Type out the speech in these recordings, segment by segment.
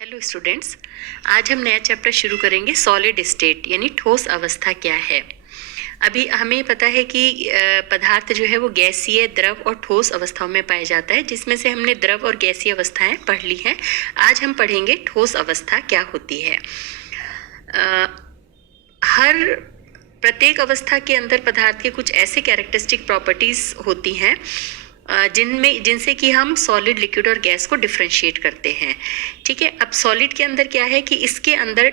Hello students, आज हम नया चैप्टर शुरू करेंगे सॉलिड स्टेट यानी ठोस अवस्था क्या है। अभी हमें पता है कि पदार्थ जो है वो गैसीय, द्रव और ठोस अवस्थाओं में पाया जाता है, जिसमें से हमने द्रव और गैसीय अवस्थाएं पढ़ ली हैं। आज हम पढ़ेंगे ठोस अवस्था क्या होती है। हर प्रत्येक अवस्था के अंदर पदार्थ के कुछ ऐसे कैरेक्टरिस्टिक प्रॉपर्टीज होती हैं जिनसे कि हम सॉलिड, लिक्विड और गैस को डिफरेंशिएट करते हैं। ठीक है, अब सॉलिड के अंदर क्या है कि इसके अंदर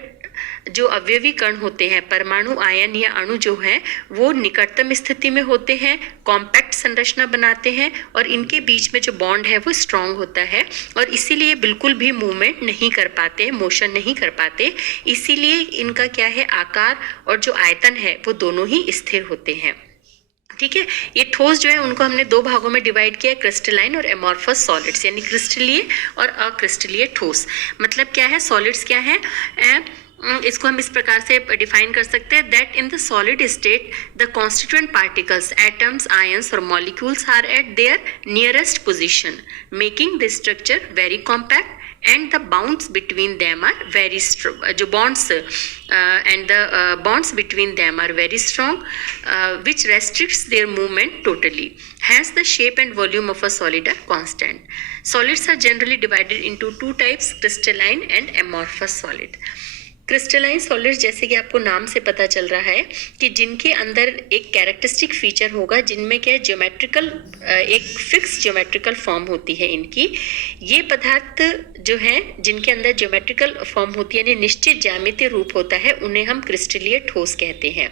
जो अवयवी कण होते हैं, परमाणु, आयन या अणु जो हैं वो निकटतम स्थिति में होते हैं, कॉम्पैक्ट संरचना बनाते हैं और इनके बीच में जो बॉन्ड है वो स्ट्रांग होता है और इसीलिए बिल्कुल भी मूवमेंट नहीं कर पाते, मोशन नहीं कर पाते। इसीलिए इनका क्या है, आकार और जो आयतन है वो दोनों ही स्थिर होते हैं। ठीक है, ये ठोस जो है उनको हमने दो भागों में डिवाइड किया है, क्रिस्टलाइन और एमॉर्फस सॉलिड्स, यानी क्रिस्टलीय और अक्रिस्टलीय ठोस। मतलब क्या है, सॉलिड्स क्या है, इसको हम इस प्रकार से डिफाइन कर सकते हैं that in the solid state the constituent particles, atoms, ions और molecules are at their nearest position, making the structure very compact and the bonds between them are very strong. जो bonds and the bonds between them are very strong, which restricts their movement totally. Hence, the shape and volume of a solid are constant. Solids are generally divided into two types: crystalline and amorphous solid. Crystalline solids, जैसे कि आपको नाम से पता चल रहा है कि जिनके अंदर एक कैरेक्टरिस्टिक फीचर होगा, जिनमें क्या ज्योमेट्रिकल, एक फिक्स ज्योमेट्रिकल फॉर्म होती है इनकी। ये पदार्थ जो हैं जिनके अंदर ज्योमेट्रिकल फॉर्म होती है, यानी निश्चित ज्यामितीय रूप होता है, उन्हें हम क्रिस्टलीय ठोस कहते हैं।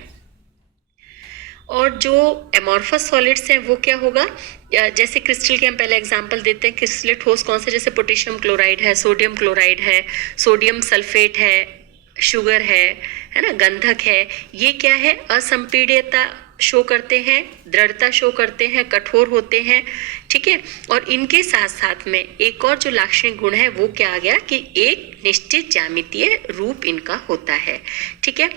और जो एमॉर्फस सॉलिड्स हैं वो क्या होगा, जैसे क्रिस्टल के हम पहले एग्जांपल देते हैं, क्रिस्टलीय ठोस कौन से, जैसे पोटेशियम क्लोराइड है, सोडियम क्लोराइड है, सोडियम सल्फेट है, शुगर है ना, गंधक है। ये क्या है, असंपीड्यता शो करते हैं, दृढ़ता शो करते हैं, कठोर होते हैं। ठीक है, और इनके साथ साथ में एक और जो लाक्षणिक गुण है वो क्या आ गया कि एक निश्चित ज्यामितीय रूप इनका होता है। ठीक है,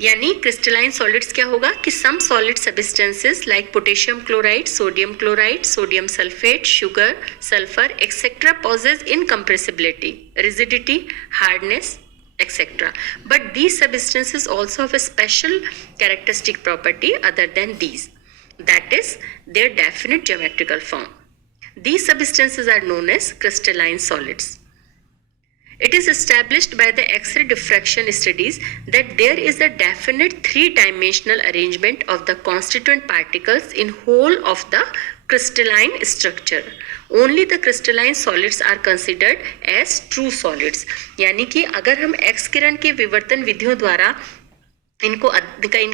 यानी क्रिस्टलाइन सॉलिड्स क्या होगा कि some solid substances like potassium chloride, sodium sulphate, sugar, sulphur etcetera possess incompressibility, rigidity, hardness etc. But these substances also have a special characteristic property other than these, that is their definite geometrical form. These substances are known as crystalline solids. It is established by the X-ray diffraction studies that there is a definite three-dimensional arrangement of the constituent particles in whole of the crystalline structure. Only the crystalline solids are considered as true solids. यानी कि अगर हम x किरण के विवर्तन विधियों द्वारा इनका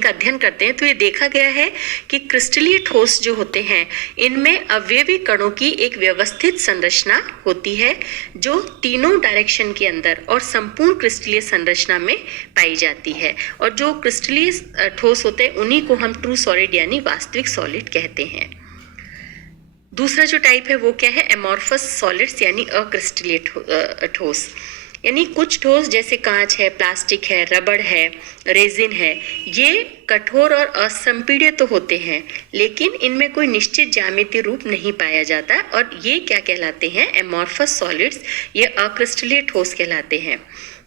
अध्ययन करते हैं तो ये देखा गया है कि क्रिस्टलीय ठोस जो होते हैं इनमें अवयवी कणों की एक व्यवस्थित संरचना होती है जो तीनों डायरेक्शन के अंदर और संपूर्ण क्रिस्टलीय संरचना में पाई जाती है। और जो क्रिस्टलीय ठोस होते हैं उन्हीं को हम ट्रू सॉलिड यानी वास्तविक सॉलिड कहते हैं। दूसरा जो टाइप है वो क्या है, एमॉर्फस सॉलिड्स यानी अक्रिस्टलीय ठोस। यानी कुछ ठोस जैसे कांच है, प्लास्टिक है, रबड़ है, रेजिन है, ये कठोर और असंपीड्य तो होते हैं लेकिन इनमें कोई निश्चित ज्यामितीय रूप नहीं पाया जाता और ये क्या कहलाते हैं, एमॉर्फस सॉलिड्स, ये अक्रिस्टलीय ठोस कहलाते हैं।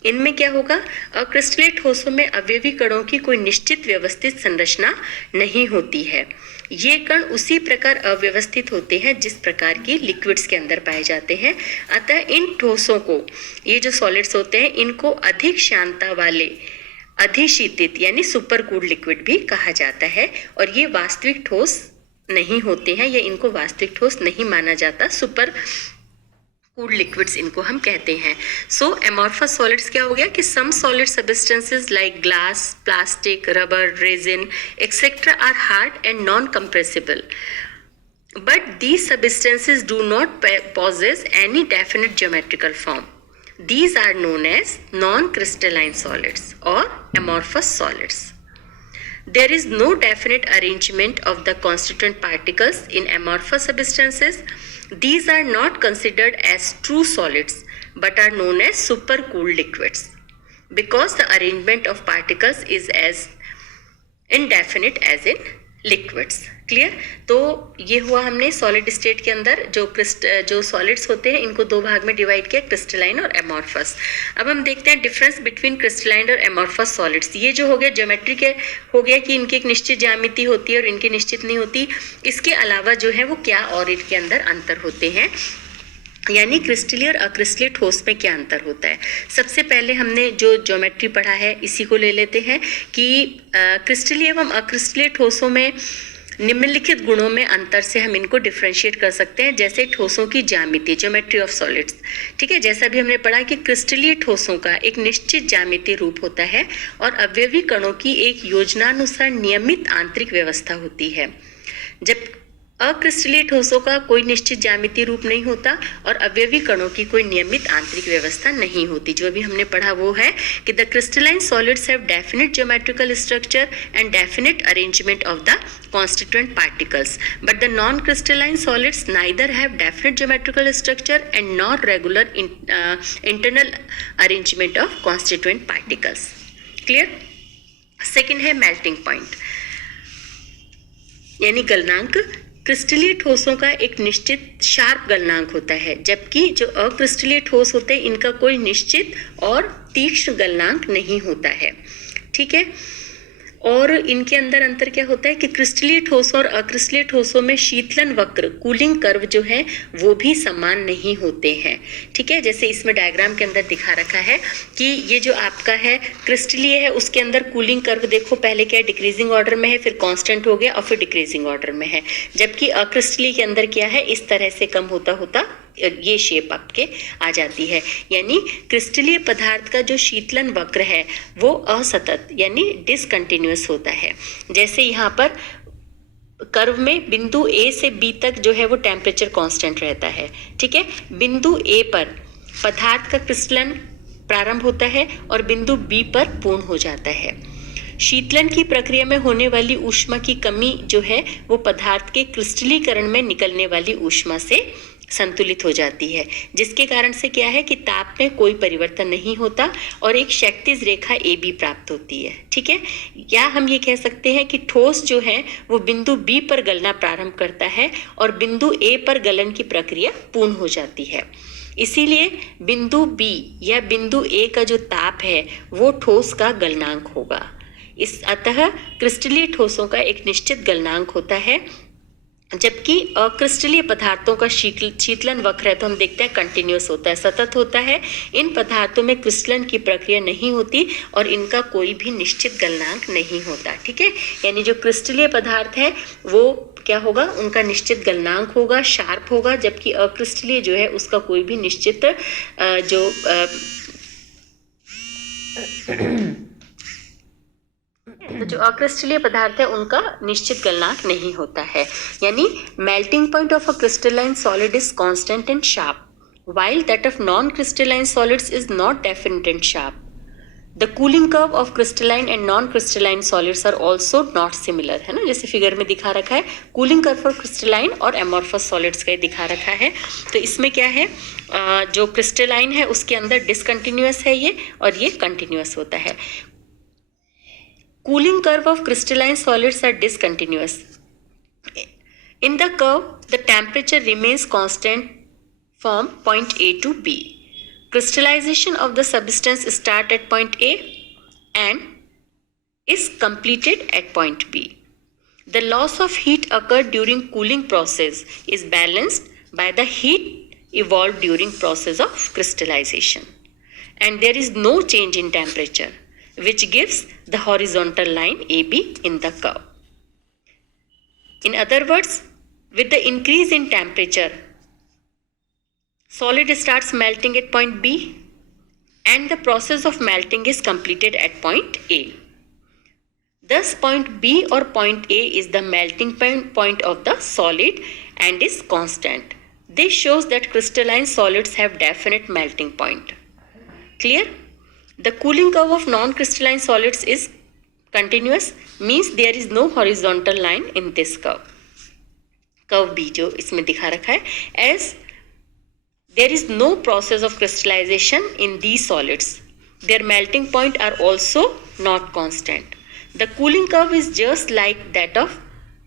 इनमें क्या होगा, अक्रिस्टलीय ठोसों में अवयवी कणों की कोई निश्चित व्यवस्थित संरचना नहीं होती है। ये कण उसी प्रकार अव्यवस्थित होते हैं जिस प्रकार की लिक्विड्स के अंदर पाए जाते हैं। अतः इन ठोसों को, ये जो सॉलिड्स होते हैं, इनको अधिक श्यानता वाले अधिशीतित यानी सुपर कूल्ड लिक्विड भी कहा जाता है और ये वास्तविक ठोस नहीं होते हैं या इनको वास्तविक ठोस नहीं माना जाता, सुपर कूल्ड लिक्विड्स इनको हम कहते हैं। सो एमॉर्फस सॉलिड्स क्या हो गया कि some solid substances like glass, plastic, rubber, resin etcetera are hard and non compressible, but these substances do not possess any definite geometrical form. These are known as non-crystalline solids or amorphous solids. There is no definite arrangement of the constituent particles in amorphous substances. These are not considered as true solids but are known as supercooled liquids because the arrangement of particles is as indefinite as in liquids. Clear. तो ये हुआ हमने solid state के अंदर जो solids होते हैं इनको दो भाग में डिवाइड किया, क्रिस्टलाइन और एमॉर्फस। अब हम देखते हैं डिफरेंस बिटवीन क्रिस्टलाइन और एमॉर्फस सॉलिड्स। ये जो हो गया ज्योमेट्री के हो गया कि इनकी एक निश्चित ज्यामिति होती है और इनकी निश्चित नहीं होती। इसके अलावा जो है वो क्या और इनके अंदर अंतर होते हैं, यानी क्रिस्टलीय और अक्रिस्टलीय ठोस में क्या अंतर होता है। सबसे पहले हमने जो ज्योमेट्री पढ़ा है इसी को ले लेते हैं कि क्रिस्टलीय एवं अक्रिस्टलीय ठोसों में निम्नलिखित गुणों में अंतर से हम इनको डिफरेंशिएट कर सकते हैं, जैसे ठोसों की ज्यामिति, ज्योमेट्री ऑफ सॉलिड्स। ठीक है, जैसा भी हमने पढ़ा कि क्रिस्टलीय ठोसों का एक निश्चित ज्यामिति रूप होता है और अवयवी कणों की एक योजनानुसार नियमित आंतरिक व्यवस्था होती है, जब अक्रिस्टलीय ठोसों का कोई निश्चित ज्यामिति रूप नहीं होता और अवयवी कणों की कोई नियमित आंतरिक व्यवस्था नहीं होती। जो भी हमने पढ़ा वो है कि the crystalline solids have definite geometrical structure and definite arrangement of the constituent particles, but the non-crystalline solids neither have definite geometrical structure and nor regular internal arrangement of constituent particles. Clear? Second है melting point, यानी गलनांक। क्रिस्टलीय ठोसों का एक निश्चित sharp गलनांक होता है, जबकि जो अक्रिस्टलीय ठोस होते हैं इनका कोई निश्चित और तीक्ष्ण गलनांक नहीं होता है। ठीक है, और इनके अंदर अंतर क्या होता है कि क्रिस्टलीय ठोसों और अक्रिस्टलीय ठोसों में शीतलन वक्र, कूलिंग कर्व जो है वो भी समान नहीं होते हैं। ठीक है, जैसे इसमें डायग्राम के अंदर दिखा रखा है कि ये जो आपका है क्रिस्टलीय है उसके अंदर कूलिंग कर्व देखो, पहले क्या है डिक्रीजिंग ऑर्डर में है, फिर कांस्टेंट हो गया और फिर डिक्रीजिंग ऑर्डर में है, जबकि अक्रिस्टलीय के अंदर क्या है इस तरह से कम होता होता ये शेप आपके आ जाती है। यानी क्रिस्टलीय पदार्थ का जो शीतलन वक्र है वो असतत यानी डिसकंटिन्यूअस होता है। जैसे यहाँ पर कर्व में बिंदु ए से बी तक जो है वो टेम्परेचर कांस्टेंट रहता है। ठीक है, बिंदु ए पर पदार्थ का क्रिस्टलन प्रारंभ होता है और बिंदु बी पर पूर्ण हो जाता है। शीतलन की प्रक्रिया में होने वाली ऊष्मा की कमी जो है वो पदार्थ के क्रिस्टलीकरण में निकलने वाली ऊष्मा से संतुलित हो जाती है, जिसके कारण से क्या है कि ताप में कोई परिवर्तन नहीं होता और एक क्षैतिज रेखा ए बी प्राप्त होती है। ठीक है, या हम ये कह सकते हैं कि ठोस जो है वो बिंदु बी पर गलना प्रारंभ करता है और बिंदु ए पर गलन की प्रक्रिया पूर्ण हो जाती है। इसीलिए बिंदु बी या बिंदु ए का जो ताप है वो ठोस का गलनांक होगा। अतः क्रिस्टलीय ठोसों का एक निश्चित गलनांक होता है, जबकि अक्रिस्टलीय पदार्थों का शीतलन वक्र है तो हम देखते हैं कंटिन्यूअस होता है, सतत होता है। इन पदार्थों में क्रिस्टलन की प्रक्रिया नहीं होती और इनका कोई भी निश्चित गलनांक नहीं होता। ठीक है, यानी जो क्रिस्टलीय पदार्थ है वो क्या होगा, उनका निश्चित गलनांक होगा, शार्प होगा, जबकि अक्रिस्टलीय जो है उसका कोई भी निश्चित तो जो अक्रिस्टलीय पदार्थ है उनका निश्चित गलनांक नहीं होता है। यानी melting point of a crystalline solid is constant and sharp, while that of non-crystalline solids is not definite and sharp. The cooling curve of crystalline and non-crystalline solids are also not similar, है ना, जैसे figure में दिखा रखा है cooling curve for crystalline और amorphous solids का दिखा रखा है। तो इसमें क्या है, जो क्रिस्टलाइन है उसके अंदर डिसकंटिन्यूअस है ये और ये कंटिन्यूअस होता है। Cooling curve of crystalline solids are discontinuous. In the curve, the temperature remains constant from point A to B. Crystallization of the substance starts at point A and is completed at point B. The loss of heat occurred during cooling process is balanced by the heat evolved during process of crystallization. And there is no change in temperature, which gives the horizontal line AB in the curve. In other words, with the increase in temperature, solid starts melting at point B and the process of melting is completed at point A. Thus, point B or point A is the melting point of the solid and is constant. This shows that crystalline solids have definite melting point. Clear? The cooling curve of non-crystalline solids is continuous, means there is no horizontal line in this curve. Curve B जो इसमें दिखा रखा है, as there is no process of crystallization in these solids. Their melting point are also not constant. The cooling curve is just like that of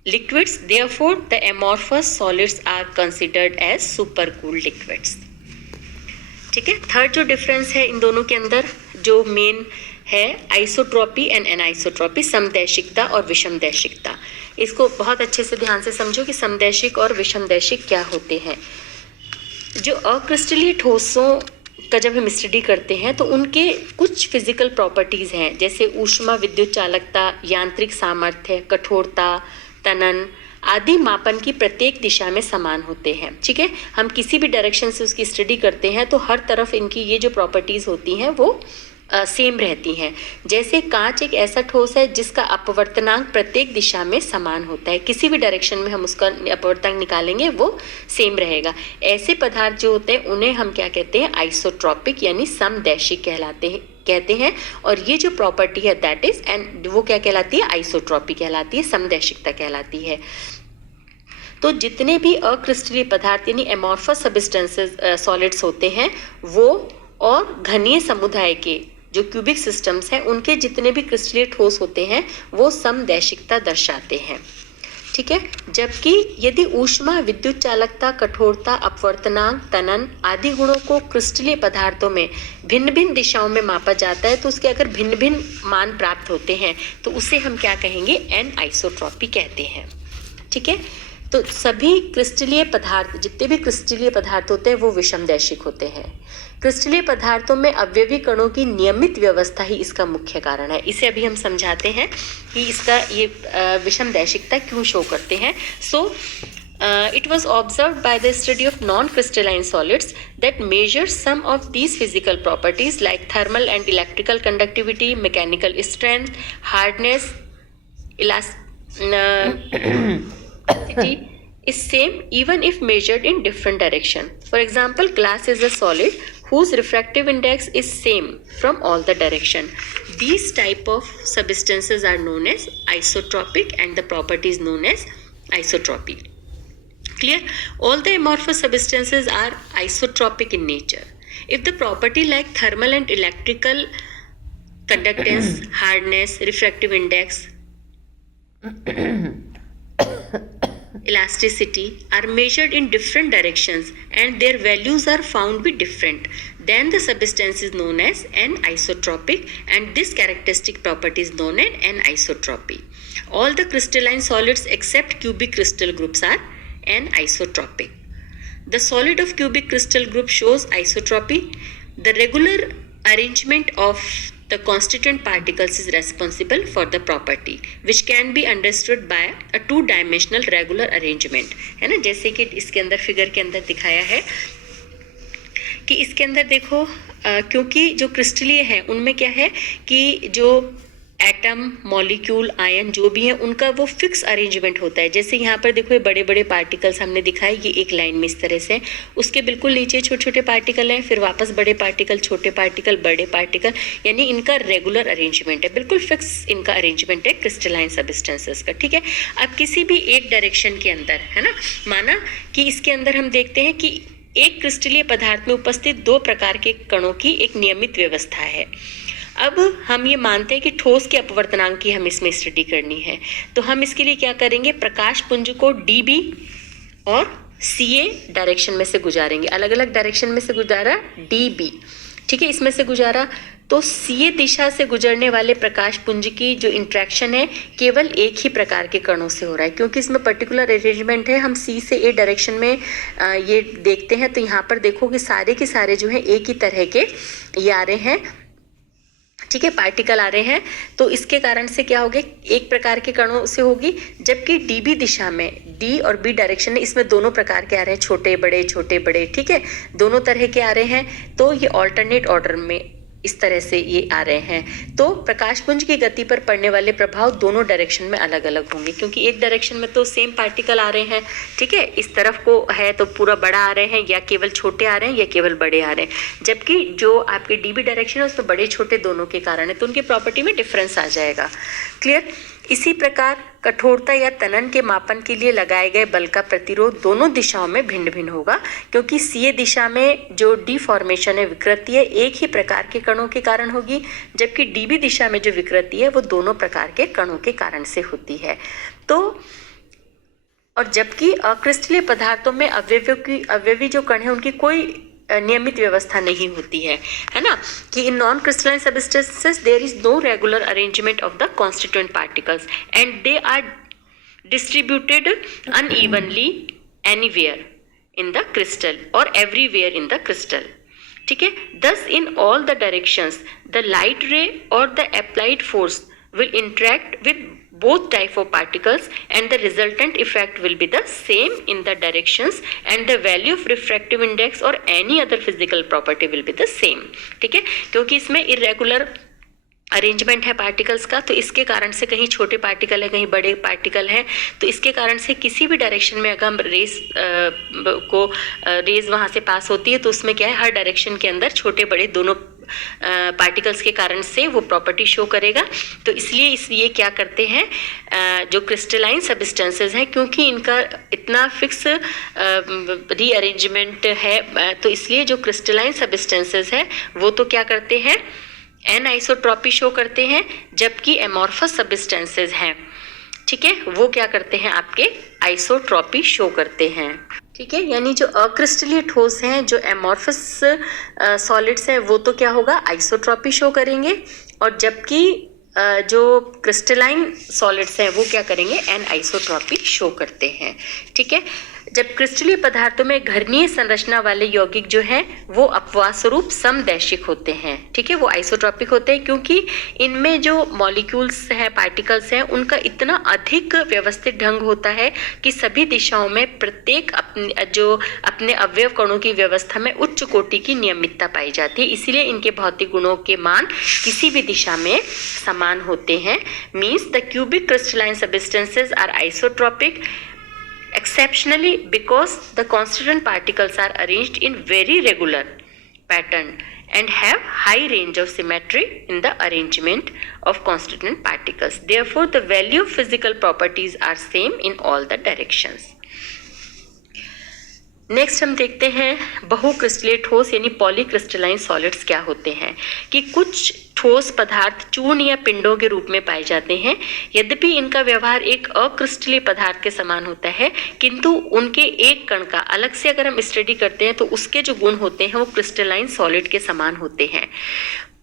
liquids, therefore the amorphous solids are considered as supercooled liquids. ठीक है, third जो difference है इन दोनों के अंदर जो main है isotropy and anisotropy, समदैशिकता और विषमदैशिकता। इसको बहुत अच्छे से ध्यान से समझो कि समदैशिक और विषमदैशिक क्या होते हैं। जो अक्रिस्टलीय ठोसों का जब हम स्टडी करते हैं तो उनके कुछ फिजिकल प्रॉपर्टीज हैं, जैसे ऊष्मा, विद्युत चालकता, यांत्रिक सामर्थ्य, कठोरता, तनन आदि मापन की प्रत्येक दिशा में समान होते हैं। ठीक है, हम किसी भी डायरेक्शन से उसकी स्टडी करते हैं तो हर तरफ इनकी ये जो प्रॉपर्टीज होती हैं वो सेम रहती हैं। जैसे कांच एक ऐसा ठोस है जिसका अपवर्तनांक प्रत्येक दिशा में समान होता है, किसी भी डायरेक्शन में हम उसका अपवर्तनांक निकालेंगे वो सेम रहेगा। ऐसे पदार्थ जो होते हैं उन्हें हम क्या कहते हैं, आइसोट्रॉपिक यानी समदैशिक कहते हैं। और ये जो प्रॉपर्टी है दैट इज एंड वो क्या कहलाती है, आइसोट्रॉपी कहलाती है, समदैशिकता कहलाती है। तो जितने भी अक्रिस्टलीय पदार्थ यानी एमॉर्फस सब्सटेंसेस सॉलिड्स होते हैं वो और घनीय समुदाय के जो क्यूबिक सिस्टम्स हैं उनके जितने भी क्रिस्टलीय ठोस होते हैं वो समदैशिकता दर्शाते हैं। ठीक है, जबकि यदि ऊष्मा, विद्युत चालकता, कठोरता, अपवर्तनांक, तनन आदि गुणों को क्रिस्टलीय पदार्थों में भिन्न भिन्न दिशाओं में मापा जाता है तो उसके अगर भिन्न भिन्न मान प्राप्त होते हैं तो उसे हम क्या कहेंगे, एन आइसोट्रॉपी कहते हैं। ठीक है, तो सभी क्रिस्टलीय पदार्थ, जितने भी क्रिस्टलीय पदार्थ होते हैं वो विषमदैशिक होते हैं। क्रिस्टलीय पदार्थों में अवयवी कणों की नियमित व्यवस्था ही इसका मुख्य कारण है। इसे अभी हम समझाते हैं कि इसका ये विषमदैशिकता क्यों शो करते हैं। सो it was observed by the study of non-crystalline solids that measures some of these physical properties like thermal and electrical conductivity, mechanical strength, hardness, elasticity is same even if measured in different direction. For example, glass is a solid whose refractive index is same from all the direction. These type of substances are known as isotropic and the property is known as isotropy. Clear? All the amorphous substances are isotropic in nature. If the property like thermal and electrical conductance, hardness, refractive index, elasticity are measured in different directions and their values are found to be different, then the substance is known as anisotropic and this characteristic property is known as anisotropy. All the crystalline solids except cubic crystal groups are anisotropic. The solid of cubic crystal group shows isotropy. The regular arrangement of the constituent particles is responsible for the property which can be understood by a two-dimensional regular arrangement. है ना, जैसे कि इसके अंदर figure के अंदर दिखाया है कि इसके अंदर देखो क्योंकि जो क्रिस्टलीय है उनमें क्या है कि जो एटम, मॉलिक्यूल, आयन जो भी है उनका वो फिक्स अरेंजमेंट होता है। जैसे यहाँ पर देखो ये बड़े बड़े पार्टिकल्स हमने दिखाए, ये एक लाइन में इस तरह से, उसके बिल्कुल नीचे छोटे छोटे पार्टिकल हैं, फिर वापस बड़े पार्टिकल, छोटे पार्टिकल, बड़े पार्टिकल, यानी इनका रेगुलर अरेंजमेंट है, बिल्कुल फिक्स इनका अरेंजमेंट है क्रिस्टलाइन सब्सटेंसेस का। ठीक है, अब किसी भी एक डायरेक्शन के अंदर है ना, माना कि इसके अंदर हम देखते हैं कि एक क्रिस्टलीय पदार्थ में उपस्थित दो प्रकार के कणों की एक नियमित व्यवस्था है। अब हम ये मानते हैं कि ठोस के अपवर्तनांक की हम इसमें स्टडी करनी है, तो हम इसके लिए क्या करेंगे, प्रकाश पुंज को DB और CA डायरेक्शन में से गुजारेंगे, अलग अलग डायरेक्शन में से गुजारा DB, ठीक है, इसमें से गुजारा, तो CA दिशा से गुजरने वाले प्रकाश पुंज की जो इंट्रैक्शन है केवल एक ही प्रकार के कणों से हो रहा है, क्योंकि इसमें पर्टिकुलर अरेंजमेंट है। हम C से A डायरेक्शन में ये देखते हैं तो यहाँ पर देखो कि सारे के सारे जो है एक ही तरह के ये आ रहे हैं, ठीक है, पार्टिकल आ रहे हैं, तो इसके कारण से क्या होगा, एक प्रकार के कणों से होगी। जबकि DB दिशा में D और B डायरेक्शन में इसमें दोनों प्रकार के आ रहे हैं, छोटे बड़े, ठीक है, दोनों तरह के आ रहे हैं, तो ये ऑल्टरनेट ऑर्डर में इस तरह से ये आ रहे हैं। तो प्रकाशपुंज की गति पर पड़ने वाले प्रभाव दोनों डायरेक्शन में अलग अलग होंगे, क्योंकि एक डायरेक्शन में तो सेम पार्टिकल आ रहे हैं, ठीक है, इस तरफ को है तो पूरा बड़ा आ रहे हैं या केवल छोटे आ रहे हैं या केवल बड़े आ रहे हैं, जबकि जो आपके DB डायरेक्शन है उसमें बड़े छोटे दोनों के कारण है, तो उनकी प्रॉपर्टी में डिफरेंस आ जाएगा। क्लियर? इसी प्रकार कठोरता या तनन के मापन के लिए लगाए गए बल का प्रतिरोध दोनों दिशाओं में भिन्न भिन्न होगा, क्योंकि CA दिशा में जो डिफॉर्मेशन है, विकृति है, एक ही प्रकार के कणों के कारण होगी, जबकि DB दिशा में जो विकृति है वो दोनों प्रकार के कणों के कारण से होती है। तो और जबकि अक्रिस्टलीय पदार्थों में अवयवी जो कण है उनकी कोई नियमित व्यवस्था नहीं होती है ना, कि in non crystalline substances there is no regular arrangement of the constituent particles and they are distributed unevenly anywhere in the crystal और एवरीवेयर इन द क्रिस्टल, ठीक है। Thus in all the directions the light ray और the applied force will interact with both type of particles and the resultant effect will be the same in the directions and the value of refractive index or any other physical property will be the same, ठीक है। क्योंकि इसमें irregular arrangement है particles का, तो इसके कारण से कहीं छोटे पार्टिकल है कहीं बड़े पार्टिकल हैं, तो इसके कारण से किसी भी डायरेक्शन में अगर हम रेज वहाँ से पास होती है तो उसमें क्या है, हर डायरेक्शन के अंदर छोटे बड़े दोनों पार्टिकल्स के कारण से वो प्रॉपर्टी शो करेगा। तो इसलिए क्या करते हैं, जो क्रिस्टलाइन सबस्टेंसेस हैं क्योंकि इनका इतना फिक्स रीअरेंजमेंट है, तो इसलिए जो क्रिस्टलाइन सबस्टेंसेस है वो तो क्या करते हैं, एनआइसोट्रॉपी शो करते हैं, जबकि एमॉर्फस सबस्टेंसेस हैं, ठीक है, वो क्या करते हैं, आपके आइसोट्रॉपी शो करते हैं, ठीक है। यानी जो अक्रिस्टलीय ठोस हैं, जो एमॉर्फस सॉलिड्स हैं, वो तो क्या होगा, आइसोट्रॉपी शो करेंगे, और जबकि जो क्रिस्टलाइन सॉलिड्स हैं वो क्या करेंगे, एनआइसोट्रॉपी शो करते हैं, ठीक है। जब क्रिस्टलीय पदार्थों में घर्षणीय संरचना वाले यौगिक जो हैं वो अपवाद स्वरूप समदैशिक होते हैं, ठीक है, वो आइसोट्रॉपिक होते हैं क्योंकि इनमें जो मॉलिक्यूल्स हैं, पार्टिकल्स हैं, उनका इतना अधिक व्यवस्थित ढंग होता है कि सभी दिशाओं में प्रत्येक अपने अवयव कणों की व्यवस्था में उच्च कोटि की नियमितता पाई जाती है, इसीलिए इनके भौतिक गुणों के मान किसी भी दिशा में समान होते हैं। Means the cubic crystalline substances are isotropic exceptionally because the constituent particles are arranged in very regular pattern and have high range of symmetry in the arrangement of constituent particles. Therefore, the value of physical properties are same in all the directions. Next हम देखते हैं बहुक्रिस्टलीय ठोस यानी polycrystalline solids क्या होते हैं, कि कुछ ठोस पदार्थ चूर्ण या पिंडों के रूप में पाए जाते हैं। यद्यपि इनका व्यवहार एक अक्रिस्टलीय पदार्थ के समान होता है, किंतु उनके एक कण का अलग से अगर हम स्टडी करते हैं तो उसके जो गुण होते हैं वो क्रिस्टलाइन सॉलिड के समान होते हैं।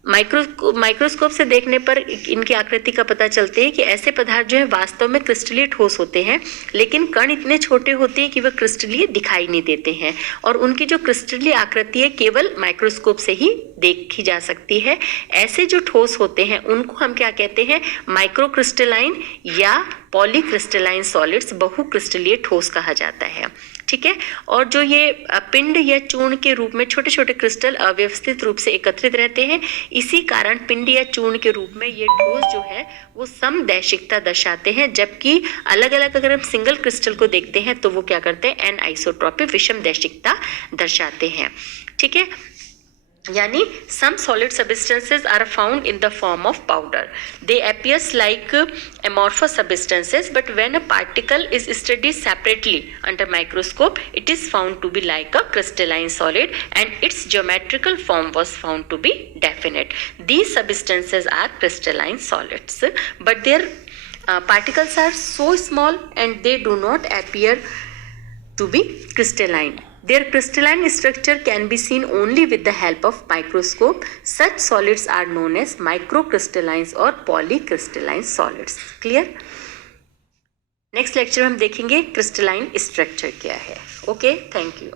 माइक्रोस्कोप से देखने पर इनकी आकृति का पता चलते हैं कि ऐसे पदार्थ जो है वास्तव में क्रिस्टलीय ठोस होते हैं, लेकिन कण इतने छोटे होते हैं कि वह क्रिस्टलीय दिखाई नहीं देते हैं, और उनकी जो क्रिस्टलीय आकृति है केवल माइक्रोस्कोप से ही देखी जा सकती है। ऐसे जो ठोस होते हैं उनको हम क्या कहते हैं, माइक्रोक्रिस्टलाइन या पॉलीक्रिस्टलाइन सॉलिड्स, बहुक्रिस्टलीय ठोस कहा जाता है, ठीक है। और जो ये पिंड या चूर्ण के रूप में छोटे छोटे क्रिस्टल अव्यवस्थित रूप से एकत्रित रहते हैं, इसी कारण पिंड या चूर्ण के रूप में ये ठोस जो है वो समदैशिकता दर्शाते हैं, जबकि अलग अलग अगर हम सिंगल क्रिस्टल को देखते हैं तो वो क्या करते हैं, एनआइसोट्रॉपी विषमदैशिकता दर्शाते हैं, ठीक है। यानी some solid substances are found in the form of powder. They appears like amorphous substances, but when a particle is studied separately under microscope, it is found to be like a crystalline solid, and its geometrical form was found to be definite. These substances are crystalline solids, but their particles are so small and they do not appear to be crystalline. Their crystalline structure can be seen only with the help of microscope. Such solids are known as microcrystallines or polycrystalline solids. Clear? Next lecture में हम देखेंगे crystalline structure क्या है। Okay, thank you.